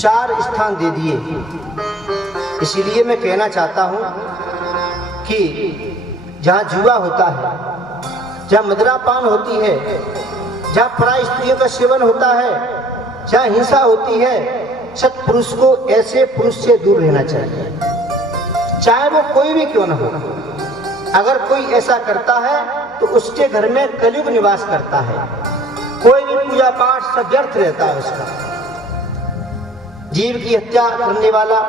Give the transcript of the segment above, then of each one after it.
4 स्थान दे दिए। इसीलिए मैं कहना चाहता हूं कि जहां जुआ होता है, जहां मदिरापान होती है, जहां पराई स्त्रियों का सेवन होता है, जहां हिंसा होती है, सत्पुरुष को ऐसे पुरुष से दूर रहना चाहिए, चाहे वो कोई भी क्यों न हो। अगर कोई ऐसा करता है तो उसके घर में कलयुग निवास करता है। कोई भी पूजा पाठ सब व्यर्थ रहता है उसका। जीव की हत्या करने वाला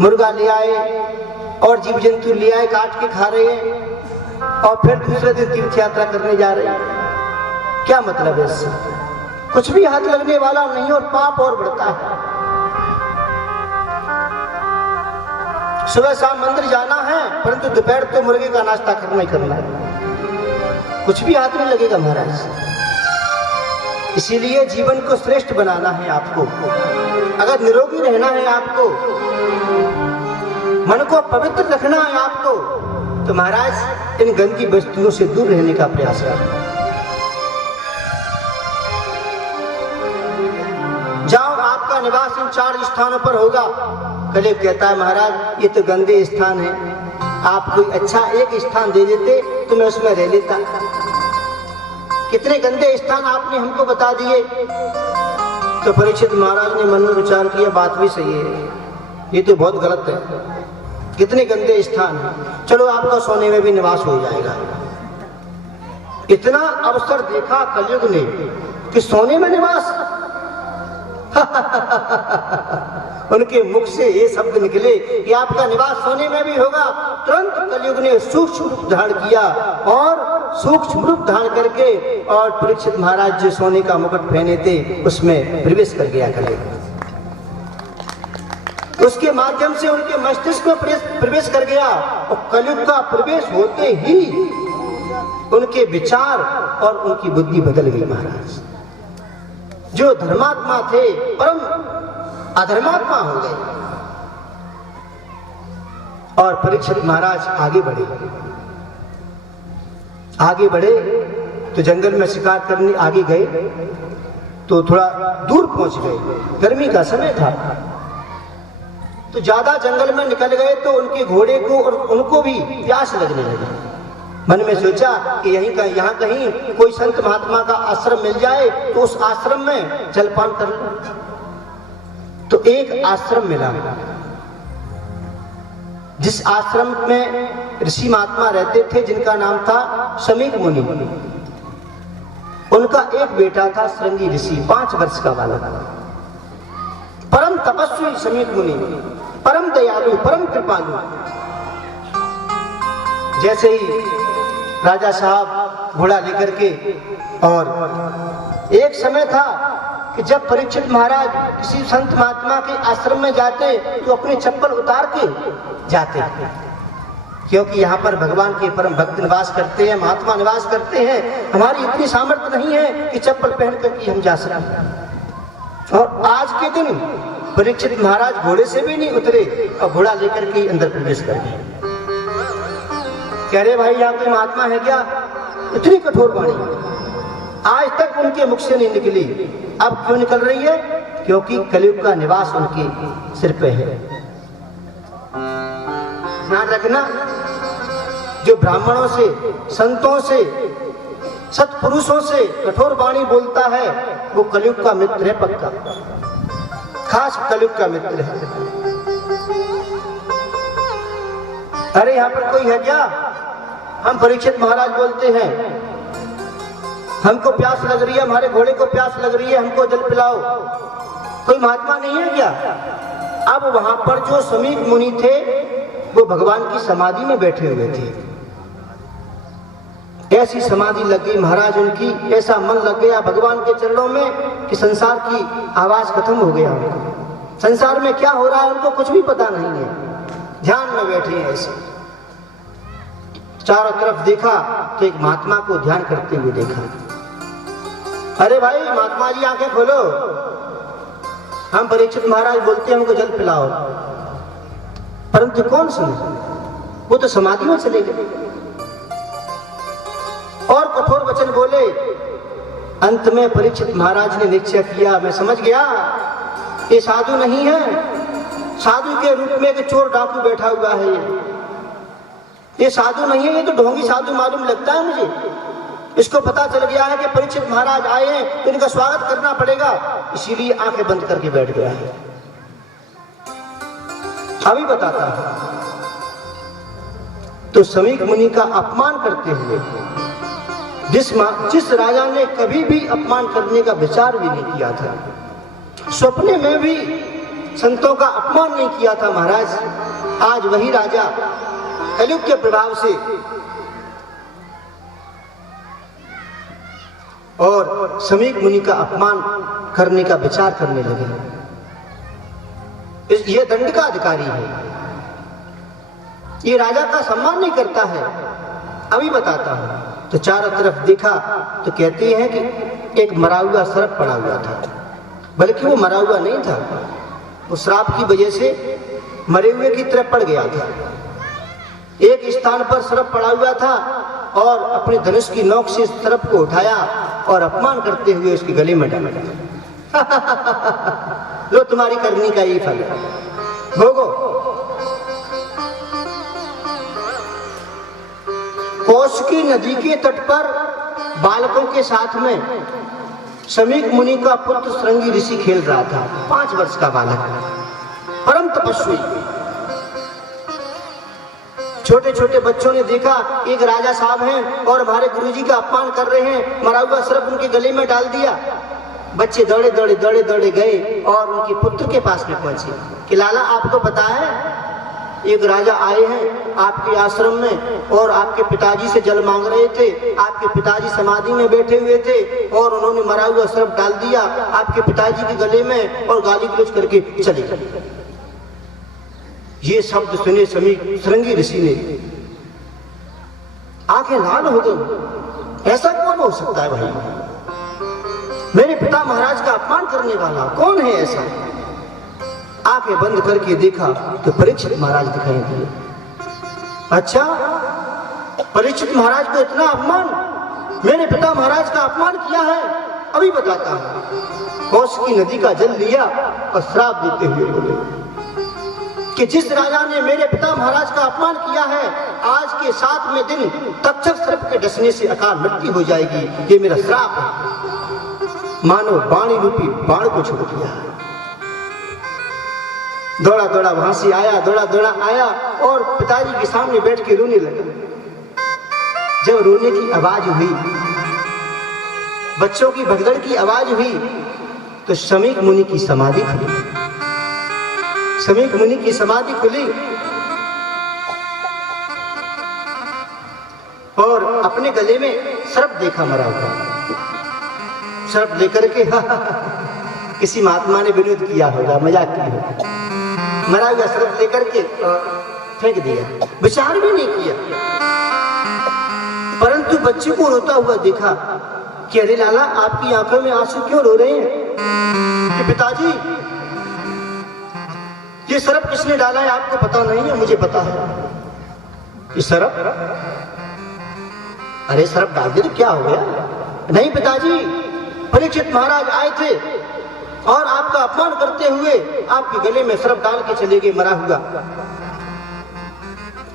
मुर्गा ले आए और जीव जंतु ले आए, काट के खा रहे हैं और फिर दूसरे दिन तीर्थ यात्रा करने जा रहे हैं। क्या मतलब है इससे? कुछ भी हाथ लगने वाला नहीं और पाप और बढ़ता है। सुबह शाम मंदिर जाना है, परंतु दोपहर तो मुर्गे का नाश्ता करना ही करना है। कुछ भी हाथ में लगेगा महाराज। इसीलिए जीवन को श्रेष्ठ बनाना है आपको। अगर निरोगी रहना है आपको, मन को पवित्र रखना है आपको, तो महाराज इन गंदी वस्तुओं से दूर रहने का प्रयास करें। जाओ, आपका निवास इन 4 स्थानों पर होगा। कलयुग कहता है महाराज ये तो गंदे स्थान है, आप कोई अच्छा एक स्थान दे देते तो मैं उसमें रह लेता। कितने गंदे स्थान आपने हमको बता दिए। तो परीक्षित महाराज ने मन में विचार किया, बात भी सही है, ये तो बहुत गलत है। कितने गंदे स्थान हैं, चलो आपका सोने में भी निवास हो जाएगा। इतना अवसर देखा कलयुग ने कि सोने में निवास उनके मुख से ये शब्द निकले कि आपका निवास सोने में भी होगा। तुरंत कलयुग ने सूक्ष्म रूप धारण किया और सूक्ष्म रूप धारण करके और परीक्षित महाराज जो सोने का मुकुट पहने थे उसमें प्रवेश कर गया कलयुग। उसके माध्यम से उनके मस्तिष्क में प्रवेश कर गया और कलयुग का प्रवेश होते ही उनके विचार और उनकी बुद्धि बदल गई महाराज। जो धर्मात्मा थे परम अधर्मात्मा हो गए। और परीक्षित महाराज आगे बढ़े तो जंगल में शिकार करने आगे गए तो थोड़ा दूर पहुंच गए। गर्मी का समय था तो ज्यादा जंगल में निकल गए तो उनके घोड़े को और उनको भी प्यास लगने लगी। मन में सोचा कि यहाँ कहीं कोई संत महात्मा का आश्रम मिल जाए तो उस आश्रम में जलपान कर लूं। तो एक आश्रम मिला, जिस आश्रम में ऋषि महात्मा रहते थे जिनका नाम था शमीक मुनि। उनका एक बेटा था श्रृंगी ऋषि, 5 वर्ष का बालक, परम तपस्वी शमीक मुनि, परम दयालु, परम कृपालु। जैसे ही राजा साहब घोड़ा लेकर के, और एक समय था कि जब परीक्षित महाराज किसी संत महात्मा के आश्रम में जाते तो अपनी चप्पल उतार के जाते, क्योंकि यहाँ पर भगवान के परम भक्त निवास करते हैं, महात्मा निवास करते हैं। हमारी इतनी सामर्थ्य नहीं है कि चप्पल पहन करके हम जा सकें। और आज के दिन परीक्षित महाराज घोड़े से भी नहीं उतरे और घोड़ा लेकर के अंदर प्रवेश कर गए। कह रहे भाई यहाँ कोई महात्मा है क्या? इतनी कठोर वाणी आज तक उनके मुख से नहीं निकली। अब क्यों निकल रही है? क्योंकि कलयुग का निवास उनके सिर पे है। ध्यान रखना, जो ब्राह्मणों से, संतों से, सत्पुरुषों से कठोर वाणी बोलता है वो कलयुग का मित्र है, पक्का, खास कलयुग का मित्र है। अरे यहाँ पर कोई है क्या? हम परीक्षित महाराज बोलते हैं, हमको प्यास लग रही है, हमारे घोड़े को प्यास लग रही है, हमको जल पिलाओ। कोई महात्मा नहीं है क्या? अब वहां पर जो शमीक मुनि थे वो भगवान की समाधि में बैठे हुए थे। ऐसी समाधि लग गई महाराज उनकी, ऐसा मन लग गया भगवान के चरणों में कि संसार की आवाज खत्म हो गया उनको। संसार में क्या हो रहा है उनको कुछ भी पता नहीं है, ध्यान में बैठे हैं ऐसे। चारों तरफ देखा तो एक महात्मा को ध्यान करते हुए देखा। अरे भाई महात्मा जी आंखें खोलो, हम परीक्षित महाराज बोलते हैं हमको जल पिलाओ। परंतु कौन सुने, वो तो समाधि में चले गए। और कठोर वचन बोले अंत में परीक्षित महाराज ने निश्चय किया, मैं समझ गया ये साधु नहीं है, साधु के रूप में एक चोर डाकू बैठा हुआ है, ये साधु नहीं है, ये तो ढोंगी साधु मालूम लगता है मुझे। इसको पता चल गया है कि परीक्षित महाराज आए हैं तो इनका स्वागत करना पड़ेगा, इसीलिए आंखें बंद करके बैठ गया है। अभी बताता हूं। तो समीक मुनि का अपमान करते हुए जिस राजा ने कभी भी अपमान करने का विचार भी नहीं किया था, सपने में भी संतों का अपमान नहीं किया था महाराज, आज वही राजा कलयुग के प्रभाव से और समीक मुनि का अपमान करने का विचार करने लगे। ये दंड का अधिकारी है, ये राजा का सम्मान नहीं करता है। अभी बताता हूं। तो चारों तरफ देखा तो कहते हैं कि एक मरा हुआ सर्प पड़ा हुआ था, बल्कि वो मरा हुआ नहीं था, वो श्राप की वजह से मरे हुए की तरफ पड़ गया था। एक स्थान पर सर्प पड़ा हुआ था और अपने धनुष की नोक से सर्प को उठाया और अपमान करते हुए उसके गले में डाल दिया। लो तुम्हारी करनी का यही फल है, भोगो। कौशिकी नदी के तट पर बालकों के साथ में समीक मुनि का पुत्र श्रृंगी ऋषि खेल रहा था, 5 वर्ष का बालक, परम तपस्वी। छोटे छोटे बच्चों ने देखा एक राजा साहब हैं और हमारे गुरुजी का अपमान कर रहे हैं, मरा हुआ सर्प उनके गले में डाल दिया। बच्चे दौड़े दौड़े गए और उनके पुत्र के पास में पहुंचे कि लाला आपको पता है एक राजा आए हैं आपके आश्रम में और आपके पिताजी से जल मांग रहे थे, आपके पिताजी समाधि में बैठे हुए थे और उन्होंने मरा हुआ सर्प डाल दिया आपके पिताजी के गले में और गाली गलौज करके चले गए। ये शब्द सुने श्रृंगी ऋषि ने आंखें लाल हो गई, ऐसा कौन हो सकता है भाई, मेरे पिता महाराज का अपमान करने वाला कौन है ऐसा। आंखें बंद करके देखा तो परीक्षित महाराज दिखाई दिए। अच्छा, परीक्षित महाराज को इतना अपमान, मेरे पिता महाराज का अपमान किया है। अभी बताता हूं। कौशिकी नदी का जल लिया और श्राप देते हुए बोले कि जिस राजा ने मेरे पिता महाराज का अपमान किया है, आज के 7वें दिन तक्षक सर्प के डसने से अकाल मृत्यु हो जाएगी, ये मेरा श्राप है। मानो बाणी रूपी बाण को छोड़ दिया। दौड़ा दौड़ा वहां से आया, दौड़ा आया और पिताजी के सामने बैठ के रोने लगा। जब रोने की आवाज हुई, बच्चों की भगदड़ की आवाज हुई, तो समीक मुनि की समाधि खुली। समीक मुनि की समाधि खुली और अपने गले में सर्प देखा मरा हुआ। सर्प लेकर के किसी महात्मा ने विनोद किया होगा, मजाक किया होगा, मरा हुआ सर्प लेकर के फेंक दिया, विचार भी नहीं किया। परंतु बच्चे को रोता हुआ देखा कि अरे लाला आपकी आंखों में आंसू क्यों रो रहे हैं? कि पिताजी ये सर्प किसने डाला है आपको पता नहीं है, मुझे पता है। ये सर्प? अरे सर्प डाल दे तो क्या हो गया? नहीं पिताजी, परीक्षित महाराज आए थे और आपका अपमान करते हुए आपके गले में सर्प डाल के चले गए मरा हुआ।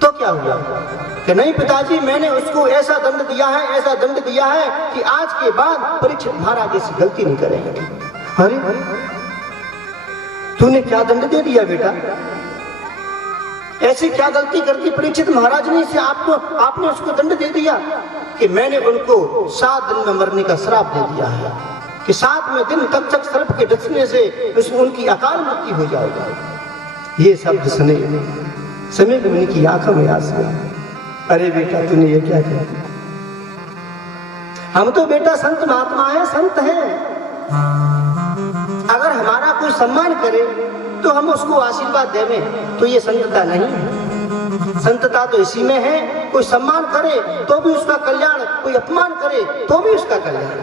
तो क्या हुआ? कि नहीं पिताजी, मैंने उसको ऐसा दंड दिया है कि आज के बाद परीक्षित महाराज ऐसी गलती नहीं करेंगे। अरे तूने क्या दंड दे दिया बेटा? ऐसी क्या गलती कर दी परीक्षित महाराज ने से आपने उसको दंड दे दिया कि मैंने उनको 7 दिन में मरने का श्राप दे दिया है कि 7वें दिन तक्षक सर्प के डसने से उनकी अकाल मृत्यु हो जाएगा। ये शब्द सुने समीक मुनि की आंखों में आंसू। अरे बेटा तूने ये क्या किया? हम तो बेटा संत महात्मा है, संत है। अगर हमारा कोई सम्मान करे तो हम उसको आशीर्वाद देवें, तो ये संतता नहीं है। संतता तो इसी में है, कोई सम्मान करे तो भी उसका कल्याण, कोई अपमान करे तो भी उसका कल्याण।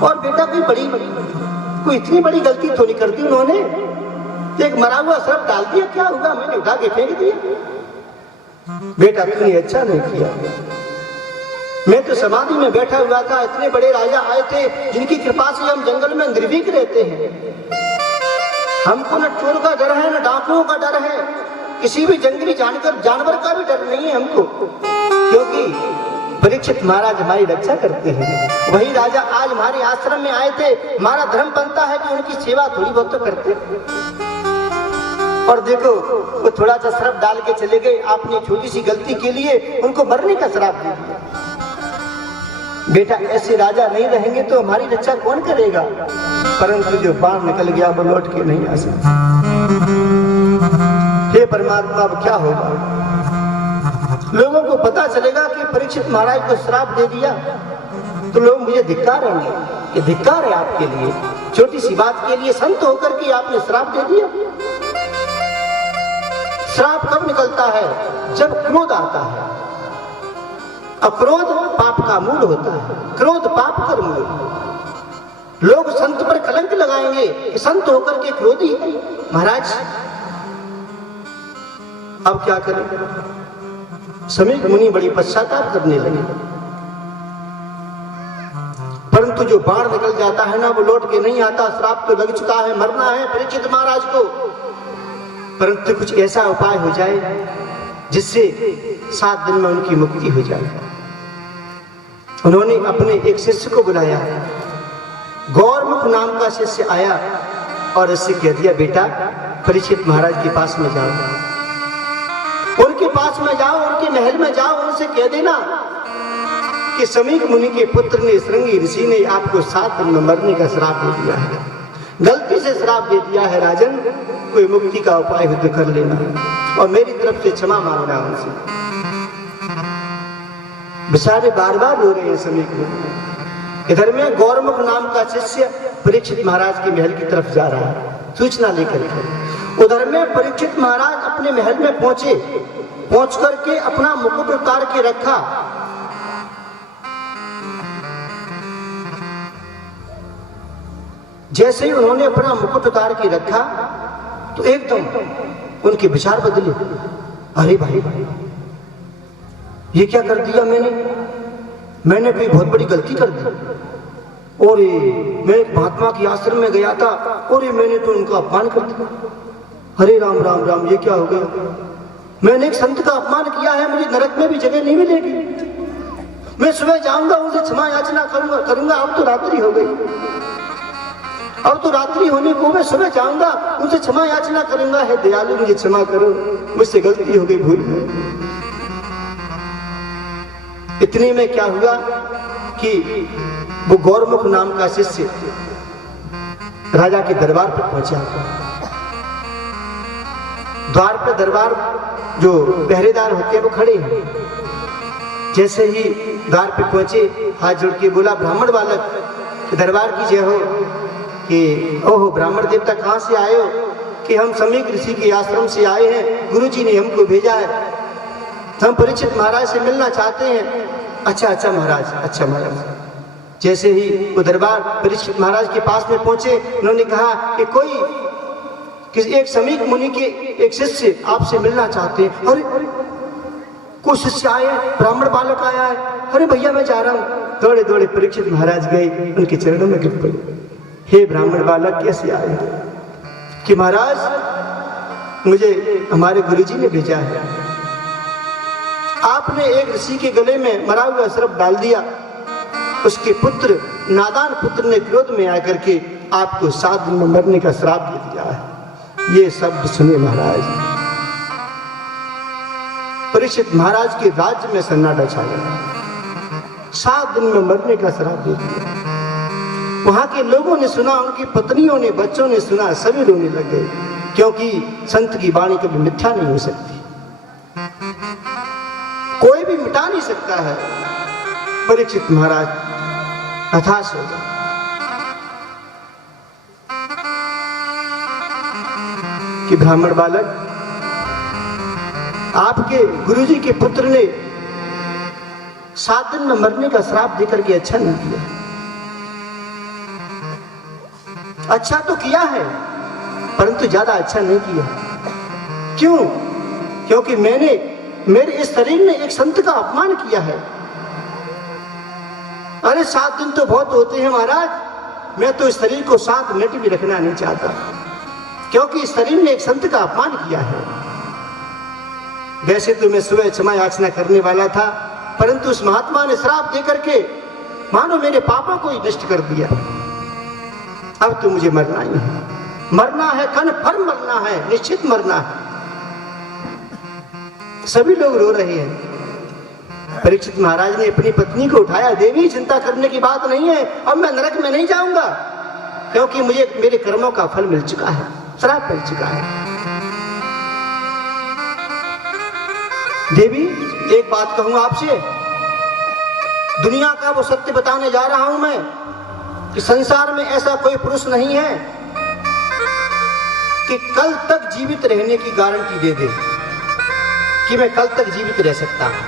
और बेटा कोई इतनी बड़ी गलती तो नहीं कर दी उन्होंने, एक मरा हुआ सर्प डाल दिया, क्या हुआ? मैंने उठा के फेंक दिया। बेटा तूने अच्छा नहीं किया, मैं तो समाधि में बैठा हुआ था, इतने बड़े राजा आए थे जिनकी कृपा से हम जंगल में निर्भीक रहते हैं। हमको न चोर का डर है, न डाकुओं का डर है, किसी भी जंगली जानवर का भी डर नहीं है हमको, क्योंकि परीक्षित महाराज हमारी रक्षा करते हैं। वही राजा आज हमारे आश्रम में आए थे, हमारा धर्म बनता है कि उनकी सेवा थोड़ी बहुत तो करते। और देखो वो थोड़ा सा श्राप डाल के चले गए, आपने छोटी सी गलती के लिए उनको मरने का श्राप दे दिया। बेटा ऐसे राजा नहीं रहेंगे तो हमारी रक्षा कौन करेगा? परंतु जो बाण निकल गया वो लौट के नहीं आ सकता। हे परमात्मा, अब क्या होगा? लोगों को पता चलेगा कि परीक्षित महाराज को श्राप दे दिया तो लोग मुझे धिक्कारेंगे कि धिक्कार है आपके लिए, छोटी सी बात के लिए संत होकर के आपने श्राप दे दिया। श्राप कब निकलता है? जब क्रोध आता है। अक्रोध पाप का मूल होता है, क्रोध पाप का मूल। लोग संत पर कलंक लगाएंगे कि संत होकर के क्रोधी है। महाराज अब क्या करें? समीक मुनि बड़ी पश्चाताप करने लगे, परंतु जो बाण निकल जाता है ना वो लौट के नहीं आता। श्राप तो लग चुका है, मरना है परीक्षित महाराज को, परंतु कुछ ऐसा उपाय हो जाए जिससे 7 दिन में उनकी मुक्ति हो जाए। उन्होंने अपने एक शिष्य को बुलाया, गौरमुख नाम का शिष्य आया और उससे कह दिया, बेटा परीक्षित महाराज के पास में जाओ, उनके पास में जाओ, उनके महल में जाओ, उनसे कह देना कि समीक मुनि के पुत्र ने, श्रृंगी ऋषि ने आपको 7 दिन में मरने का श्राप दे दिया है, गलती से श्राप दे दिया है। राजन कोई मुक्ति का उपाय हो तो कर लेना और मेरी तरफ से क्षमा मांगना उनसे। बेचारे बार बार रो रहे हैं समीक मुनि। इधर में गौरमुख नाम का शिष्य परीक्षित महाराज के महल की तरफ जा रहा है सूचना लेकर के। उधर में परीक्षित महाराज अपने महल में पहुंचे, पहुंच करके अपना मुकुट उतार के रखा। जैसे ही उन्होंने अपना मुकुट उतार के रखा तो एकदम उनके विचार बदले। अरे भाई ये क्या कर दिया मैंने कोई बहुत बड़ी गलती कर दी। और मैं एक महात्मा के आश्रम में गया था और मैंने तो उनका अपमान कर दिया। हरे राम राम राम, ये क्या हो गया? मैंने एक संत का अपमान किया है, मुझे नरक में भी जगह नहीं मिलेगी। मैं सुबह जाऊंगा, उनसे क्षमा याचना करूंगा। अब तो रात्रि हो गई, अब तो रात्रि होने को मैं सुबह जाऊंगा, उनसे क्षमा याचना करूंगा। है दयालु मुझे क्षमा करो, मुझसे गलती हो गई, भूल गई। इतने में क्या हुआ कि वो गौरमुख नाम का शिष्य राजा के दरबार पर पहुंचा। द्वार पर दरबार जो पहरेदार होते हैं वो खड़े हैं। जैसे ही द्वार पे पहुंचे हाथ जोड़ के बोला, ब्राह्मण बालक दरबार की जय हो। कि ओहो ब्राह्मण देवता कहाँ से आए हो? कि हम समीक ऋषि के आश्रम से आए हैं, गुरुजी ने हमको भेजा है, हम परीक्षित महाराज से मिलना चाहते हैं। अच्छा महाराज, अच्छा महाराज। जैसे ही वो दरबार परीक्षित महाराज के पास में पहुंचे, उन्होंने कहा कि एक समीक मुनि के एक शिष्य आपसे मिलना चाहते हैं। अरे कोई शिष्य आए, ब्राह्मण बालक आया है। अरे भैया मैं जा रहा हूँ। दौड़े दौड़े परीक्षित महाराज गए, उनके चरणों में गिर पड़े। हे ब्राह्मण बालक कैसे आए? कि महाराज मुझे हमारे गुरुजी ने भेजा है, आपने एक ऋषि के गले में मरा हुआ सर्प डाल दिया, उसके पुत्र नादान पुत्र ने क्रोध में आकर के आपको 7 दिन में मरने का श्राप दे दिया है। ये शब्द सुने महाराज, परीक्षित महाराज के राज्य में सन्नाटा छा गया। 7 दिन में मरने का श्राप दे दिया। वहां के लोगों ने सुना, उनकी पत्नियों ने, बच्चों ने सुना, सभी रोने लग गए, क्योंकि संत की वाणी कभी मिथ्या नहीं हो सकती, कोई भी मिटा नहीं सकता है। परीक्षित महाराज हताश हो गए। कि ब्राह्मण बालक, आपके गुरुजी के पुत्र ने 7 दिन में मरने का श्राप देकर के अच्छा नहीं किया। अच्छा तो किया है, परंतु ज्यादा अच्छा नहीं किया। क्यों? क्योंकि मेरे इस शरीर ने एक संत का अपमान किया है। अरे 7 दिन तो बहुत होते हैं महाराज, मैं तो इस शरीर को 7 मिनट भी रखना नहीं चाहता, क्योंकि इस शरीर ने एक संत का अपमान किया है। वैसे तो मैं सुबह क्षमा याचना करने वाला था, परंतु उस महात्मा ने श्राप दे करके मानो मेरे पापों को ही नष्ट कर दिया। अब तो मुझे मरना ही है, मरना है, कन्फर्म मरना है, निश्चित मरना है। सभी लोग रो रहे हैं। परीक्षित महाराज ने अपनी पत्नी को उठाया, देवी चिंता करने की बात नहीं है, अब मैं नरक में नहीं जाऊंगा, क्योंकि मुझे मेरे कर्मों का फल मिल चुका है, श्राप मिल चुका है। देवी एक बात कहूं आपसे, दुनिया का वो सत्य बताने जा रहा हूं मैं कि संसार में ऐसा कोई पुरुष नहीं है कि कल तक जीवित रहने की गारंटी दे दे कि मैं कल तक जीवित रह सकता हूं।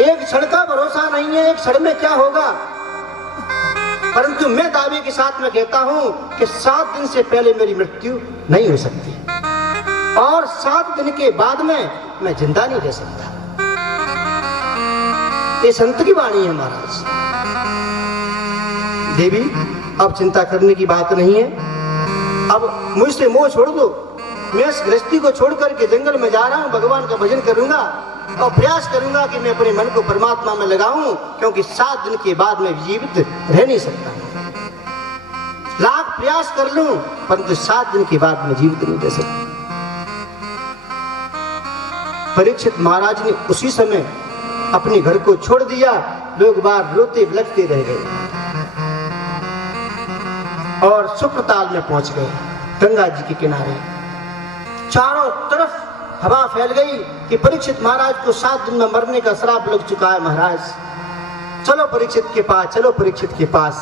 एक क्षण का भरोसा नहीं है, एक क्षण में क्या होगा, परंतु मैं दावे के साथ में कहता हूं कि 7 दिन से पहले मेरी मृत्यु नहीं हो सकती, और 7 दिन के बाद में मैं जिंदा नहीं रह सकता। ये संत की वाणी है महाराज। देवी अब चिंता करने की बात नहीं है, अब मुझसे मोह छोड़ दो। मैं इस गृहस्थी को छोड़ करके जंगल में जा रहा हूं, भगवान का भजन करूंगा और प्रयास करूंगा कि मैं अपने मन को परमात्मा में लगाऊं, क्योंकि 7 दिन के बाद मैं जीवित रह नहीं सकता। लाख प्रयास कर लूं, परंतु 7 दिन के बाद मैं जीवित नहीं रह सकता। परीक्षित महाराज ने उसी समय अपने घर को छोड़ दिया। लोग बाहर रोते बिलखते रह गए और सुप्रताल में पहुंच गए, गंगा जी के किनारे। चारों तरफ हवा फैल गई कि परीक्षित महाराज को 7 दिन में मरने का श्राप लग चुका है। महाराज चलो परीक्षित के पास, चलो परीक्षित के पास।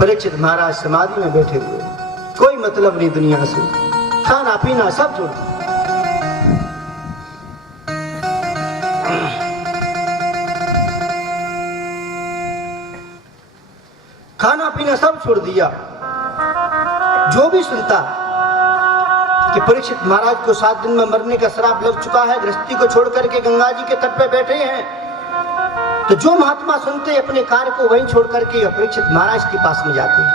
परीक्षित महाराज समाधि में बैठे हुए, कोई मतलब नहीं दुनिया से, खाना पीना सब छोड़ दिया। खाना पीना सब छोड़ दिया। जो भी सुनता कि परीक्षित महाराज को 7 दिन में मरने का श्राप लग चुका है, गृहस्थी को छोड़ करके गंगा जी के तट पे बैठे हैं, तो जो महात्मा सुनते अपने कार्य को वहीं छोड़ करके परीक्षित महाराज के पास में जाते हैं।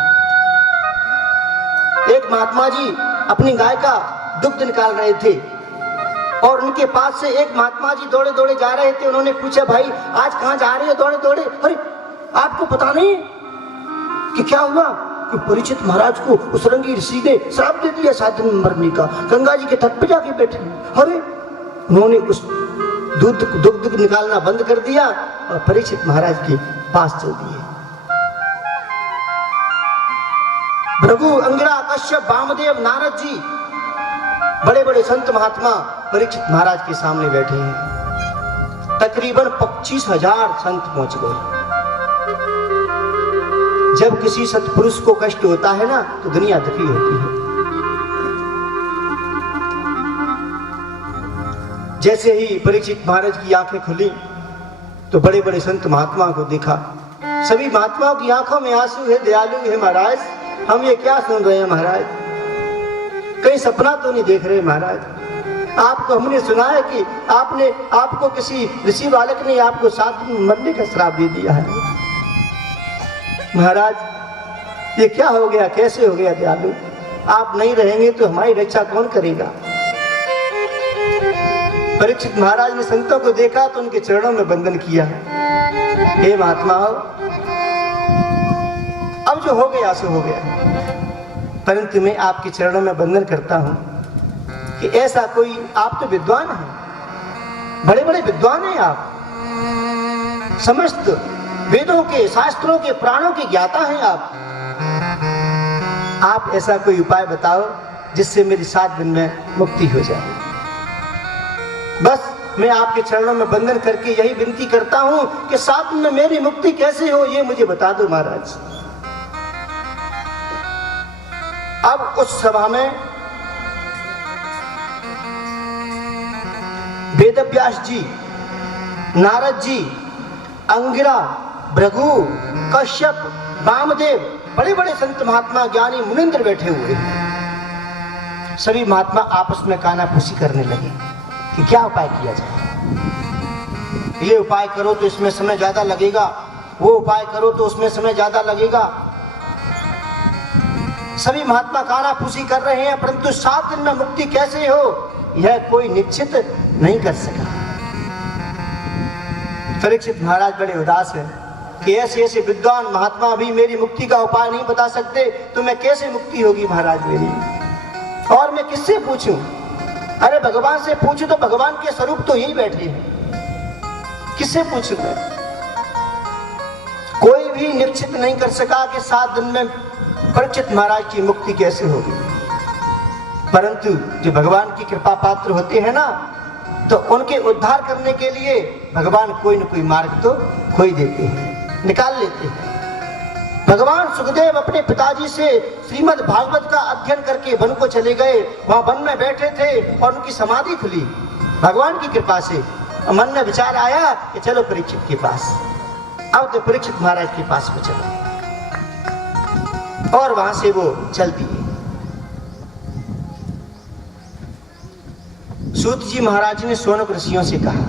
एक महात्मा जी अपनी गाय का दुग्ध निकाल रहे थे और उनके पास से एक महात्मा जी दौड़े दौड़े जा रहे थे। उन्होंने पूछा, भाई आज कहाँ जा रहे हो दौड़े दौड़े? अरे आपको पता नहीं कि क्या हुआ कि परीक्षित महाराज को उस रंगी ऋषि ने श्राप दे दिया 7 दिन में मरने का, गंगा जी के तट पे जाके बैठे। अरे उन्होंने उस दुग्ध निकालना बंद कर दिया और परीक्षित महाराज के पास चल दिए। भृगु, अंगिरा, कश्यप, वामदेव, नारद जी, बड़े बड़े संत महात्मा परीक्षित महाराज के सामने बैठे हैं। तकरीबन 25,000 संत पहुंच गए। जब किसी सत्पुरुष को कष्ट होता है ना तो दुनिया दुखी होती है। जैसे ही परीक्षित महाराज की आंखें खुली तो बड़े बड़े संत महात्मा को देखा। सभी महात्माओं की आंखों में आंसू है, दयालु है। महाराज हम ये क्या सुन रहे हैं महाराज, कहीं सपना तो नहीं देख रहे महाराज? आपको हमने सुना है कि आपको किसी ऋषि बालक ने आपको 7 दिन मरने का श्राप दे दिया है। महाराज ये क्या हो गया, कैसे हो गया दयालु? आप नहीं रहेंगे तो हमारी रक्षा कौन करेगा? परीक्षित महाराज ने संतों को देखा तो उनके चरणों में वंदन किया। हे महात्माओं, अब जो हो गया सो हो गया, परंतु मैं आपके चरणों में वंदन करता हूं कि ऐसा कोई, आप तो विद्वान हैं, बड़े बड़े विद्वान हैं आप, समस्त वेदों के, शास्त्रों के, प्राणों के ज्ञाता हैं आप ऐसा कोई उपाय बताओ जिससे मेरी 7 दिन में मुक्ति हो जाए। बस मैं आपके चरणों में वंदन करके यही विनती करता हूं कि 7 दिन में मेरी मुक्ति कैसे हो ये मुझे बता दो महाराज। अब उस सभा में वेदव्यास जी, नारद जी, अंगिरा, भृगु, कश्यप, वामदेव, बड़े बड़े संत महात्मा, ज्ञानी, मुनिंद्र बैठे हुए। सभी महात्मा आपस में कानाफूसी करने लगे कि क्या उपाय किया जाए। ये उपाय करो तो इसमें समय ज्यादा लगेगा, वो उपाय करो तो उसमें समय ज्यादा लगेगा। सभी महात्मा कानाफूसी कर रहे हैं, परंतु 7 दिन में मुक्ति कैसे हो यह कोई निश्चित नहीं कर सका। परीक्षित महाराज बड़े उदास हैं कि ऐसे ऐसे विद्वान महात्मा भी मेरी मुक्ति का उपाय नहीं बता सकते, तो मैं कैसे मुक्ति होगी महाराज मेरी, और मैं किससे पूछूं? अरे भगवान से पूछूं तो भगवान के स्वरूप तो यही बैठे हैं, किससे पूछूं मैं? कोई भी निश्चित नहीं कर सका कि 7 दिन में परीक्षित महाराज की मुक्ति कैसे होगी। परंतु जो भगवान की कृपा पात्र होते हैं ना, तो उनके उद्धार करने के लिए भगवान कोई न कोई मार्ग तो खोई देते हैं, निकाल लेते हैं। भगवान सुखदेव अपने पिताजी से श्रीमद् भागवत का अध्ययन करके वन को चले गए। वहां वन में बैठे थे और उनकी समाधि खुली भगवान की कृपा से। मन में विचार आया कि चलो परीक्षित के पास, अब तो परीक्षित महाराज के पास में चलो, और वहां से वो चल दिए। सूत जी महाराज ने शौनक ऋषियों से कहा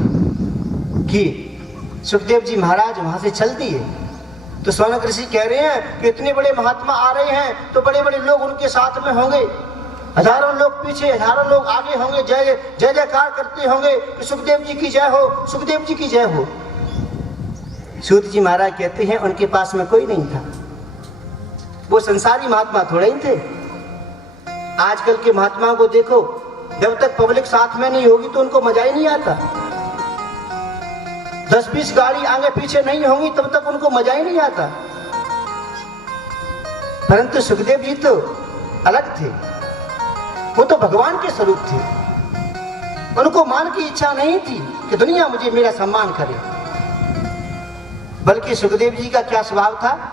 कि सुखदेव जी महाराज वहां से चल दिए। तो शौनक ऋषि कह रहे हैं कि इतने बड़े महात्मा आ रहे हैं तो बड़े बड़े लोग उनके साथ में होंगे, हजारों लोग पीछे, हजारों लोग आगे होंगे, जय जय जयकार करते होंगे कि सुखदेव जी की जय हो, सुखदेव जी की जय हो। सूत जी महाराज कहते हैं उनके पास में कोई नहीं था, वो संसारी महात्मा थोड़े ही थे। आजकल के महात्माओं को देखो, जब तक पब्लिक साथ में नहीं होगी तो उनको मजा ही नहीं आता। 10-20 गाड़ी आगे पीछे नहीं होंगी तब तक उनको मजा ही नहीं आता। परंतु सुखदेव जी तो अलग थे, वो तो भगवान के स्वरूप थे। उनको मान की इच्छा नहीं थी कि दुनिया मुझे मेरा सम्मान करे, बल्कि सुखदेव जी का क्या स्वभाव था,